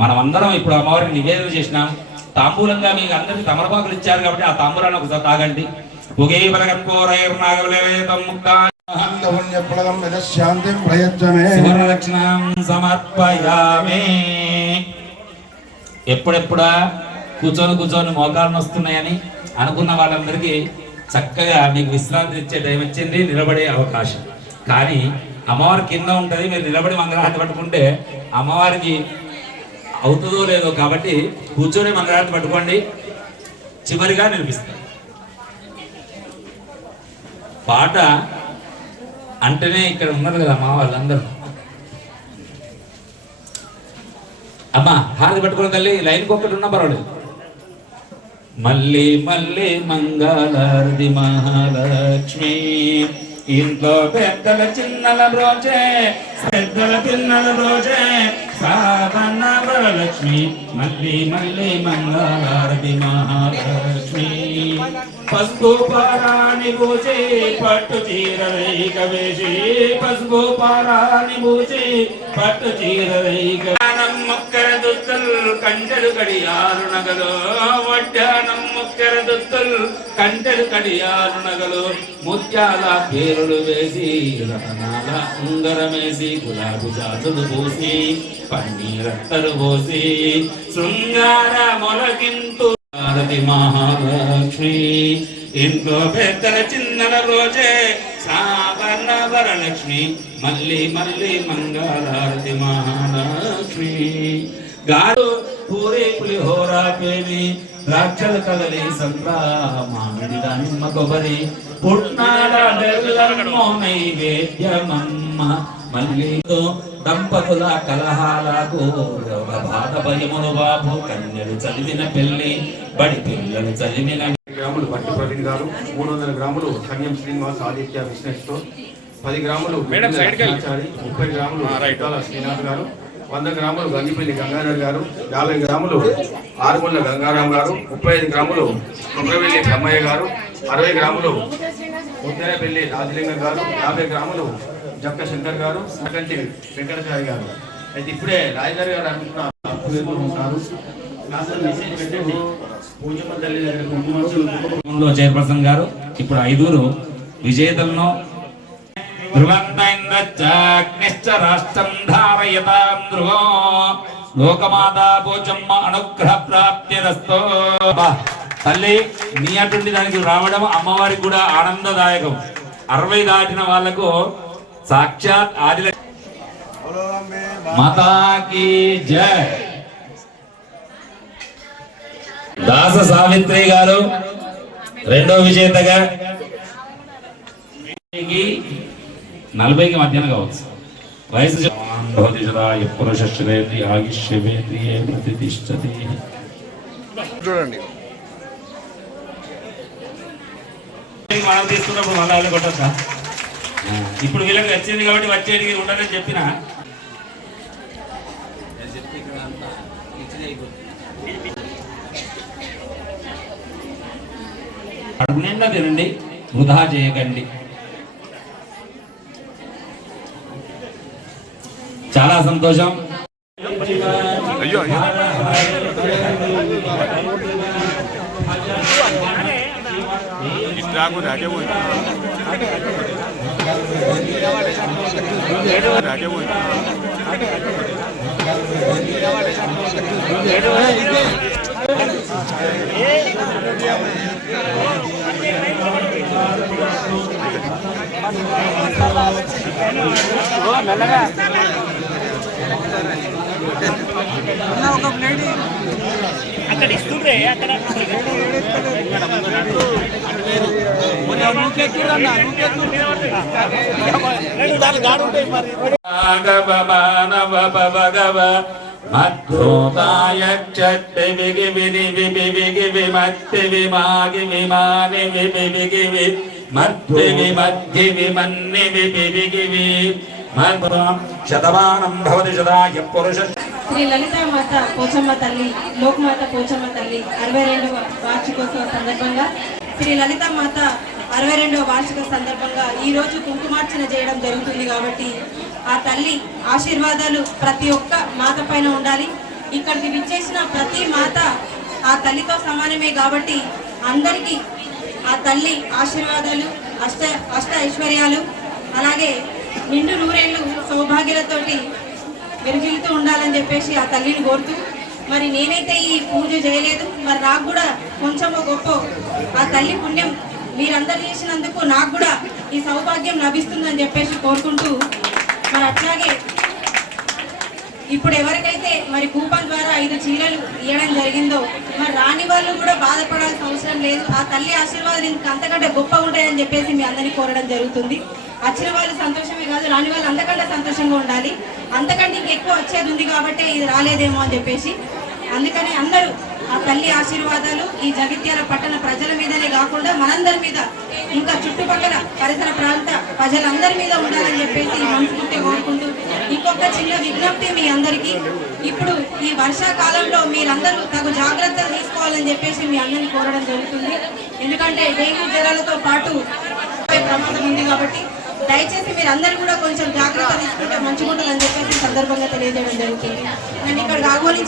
మనమందరం ఇప్పుడు అమ్మవారికి నివేదన చేసినాం. తాంబూలంగా మీకు అందరికి తమలపాకులు ఇచ్చారు కాబట్టి ఆ తాంబూలాన్ని ఒకసారి తాగండి. ఎప్పుడెప్పుడా కూర్చొని మోకాలను వస్తున్నాయని అనుకున్న వాళ్ళందరికీ చక్కగా మీకు విశ్రాంతి ఇచ్చే టైం వచ్చింది, నిలబడే అవకాశం. కానీ అమ్మవారి కింద ఉంటుంది, మీరు నిలబడి మంగళహారతి పట్టుకుంటే అమ్మవారికి అవుతుందో లేదో కాబట్టి కూర్చొని మంగళహారతి పట్టుకోండి. చివరిగా నిలిపిస్తారు. పాట అంటేనే ఇక్కడ ఉన్నారు కదా అమ్మ వాళ్ళందరూ. అమ్మ హారతి పట్టుకున్న తల్లి లైన్కి ఒక్కటి ఉన్నా పర్వాలేదు. మళ్ళీ మళ్ళీ మంగళారతి మహాలక్ష్మి, ఇంట్లో పెద్దల చిన్నల రోజే, పెద్దల పిల్లల రోజే సాధన వరలక్ష్మి. మళ్ళీ మళ్ళీ మంగళారతి మహాలక్ష్మి. పసుపు పారాని పూజి పట్టు చీరరైక వేసి, పసుపు పారాని పూజి పట్టు చీరరైక మొక్కర దుస్తుల్ కంటెలు కడియారు నగలు, వడ్డానం మొక్కర దుస్తుల్ కంటెలు కడియారు నగలు, ముత్యాల పేరులు వేసి రతనాల ఉంగరమేసి, గులాబీ జాతులు పూసి పన్నీరత్తరు పోసి, శృంగార మొలకింతు భారతి మహాలక్ష్మి. ఇంట్లో పెద్దల చిన్నల రోజే సావర్ణ వరలక్ష్మి. మళ్ళీ మళ్ళీ మంగళారతి మహాలక్ష్మి. గారు పూరి పులిహోర పేవి, ద్రాక్షలు కదలి సంత్రా మామిడి దానిమ్మ కొబ్బరి, పుట్నాల బెల్లమ్మో నైవేద్యమమ్మ. మళ్ళీ దంపతుల కలహాలకు బాధ భయమును బాబు, కన్యలు చదివిన పెళ్లి బడి పిల్లలు చదివిన గ్రాములు బట్టి ప్రవీణ్ గారు, 300 గ్రాములు కన్యం శ్రీనివాస్ ఆదిత్య బిజినెస్ తో, 10 గ్రాములు 30 గ్రాములు శ్రీనాథ్ గారు, 100 గ్రాములు గంగిపల్లి గంగాధర్ గారు, 50 గ్రాములు ఆరుముళ్ళ గంగారాం గారు, 35 గ్రాములు కుమ్రవెల్లి బ్రహ్మయ్య గారు, 60 గ్రాములు ఉత్తరపల్లి రాజలింగం గారు, 50 గ్రాములు జక్క శంకర్ గారు, సకంటి వెంకటచారి గారు. అయితే ఇప్పుడే రాజధాని గారు అనుకుంటున్నారు చైర్పర్సన్ గారు. ఇప్పుడు 5 విజేతలను రాష్ట్రం ధారయతాం ధ్రువో లోకమాతా పోచమ్మ అనుగ్రహ ప్రాప్తిరస్తో. తల్లి నీ అటువంటి దానికి రావడం అమ్మవారికి కూడా ఆనందదాయకం. 60 దాటిన వాళ్లకు సాక్షాత్ ఆది మాతాకి జై. దాస సావిత్రి గారు 2వ విజేతగా, 40కి మధ్యన కావచ్చు వయసు. చూడండి మనం తీసుకున్నప్పుడు మళ్ళీ కొట్టొచ్చా? ఇప్పుడు వీళ్ళకి వచ్చింది కాబట్టి వచ్చేటికి ఉండదని చెప్పిన అడుగు నిండా తినండి, వృధా చేయకండి. చాలా సంతోషం. అక్కడ ఇస్తుండ్రే అక్కడ శతమానం భవతి శతాయ పురుష. శ్రీ లలితా మాత పోచమ్మ తల్లి, లోకమాత పోచమ్మ తల్లి 62వ వార్షికోత్సవ సందర్భంగా, శ్రీ లలితా మాత 62వ వార్షిక సందర్భంగా ఈ రోజు కుంకుమార్చన చేయడం జరుగుతుంది. కాబట్టి ఆ తల్లి ఆశీర్వాదాలు ప్రతి ఒక్క మాత పైన ఉండాలి. ఇక్కడికి విచ్చేసిన ప్రతి మాత ఆ తల్లితో సమానమే కాబట్టి అందరికీ ఆ తల్లి ఆశీర్వాదాలు, అష్ట ఐశ్వర్యాలు, అలాగే నిండు నూరేళ్ళు సౌభాగ్యాలతోటి విరజిల్లుతూ ఉండాలని చెప్పేసి ఆ తల్లిని కోరుతూ, మరి నేనైతే ఈ పూజ చేయలేదు, మరి నాకు కూడా కొంచెమో గొప్ప ఆ తల్లి పుణ్యం మీరందరూ చేసినందుకు నాకు కూడా ఈ సౌభాగ్యం లభిస్తుందని చెప్పేసి కోరుకుంటూ, మరి అట్లాగే ఇప్పుడు ఎవరికైతే మరి కూపన్ ద్వారా 5 చీరలు ఇవ్వడం జరిగిందో మరి రాని వాళ్ళు కూడా బాధపడాల్సిన అవసరం లేదు. ఆ తల్లి ఆశీర్వాదం ఇంక అంతకంటే గొప్పగా ఉంటాయని చెప్పేసి మీ అందరినీ కోరడం జరుగుతుంది. వచ్చిన వాళ్ళు సంతోషమే కాదు, రాని వాళ్ళు అంతకంటే సంతోషంగా ఉండాలి. అంతకంటే ఇంకెక్కువ వచ్చేది ఉంది కాబట్టి ఇది రాలేదేమో అని చెప్పేసి, అందుకని అందరూ ఆ తల్లి ఆశీర్వాదాలు ఈ జగిత్యాల పట్టణ ప్రజల మీదనే కాకుండా మనందరి మీద, ఇంకా చుట్టుపక్కల పరిసర ప్రాంత ప్రజలందరి మీద ఉండాలని చెప్పేసి మనస్ఫూర్తిగా కోరుకుంటూ, ఇంకొక చిన్న విజ్ఞప్తి మీ అందరికీ, ఇప్పుడు ఈ వర్షాకాలంలో మీరందరూ తగు జాగ్రత్తలు తీసుకోవాలని చెప్పేసి మీ అందరినీ కోరడం జరుగుతుంది. ఎందుకంటే డెంగ్యూ జ్వరాలతో పాటు ప్రమాదం ఉంది కాబట్టి దయచేసి మీరు అందరూ కూడా కొంచెం జాగ్రత్త తీసుకుంటే మంచిగా ఉంటుందని చెప్పేసి సందర్భంగా తెలియజేయడం జరుగుతుంది. నేను ఇక్కడ ఆహ్వానించి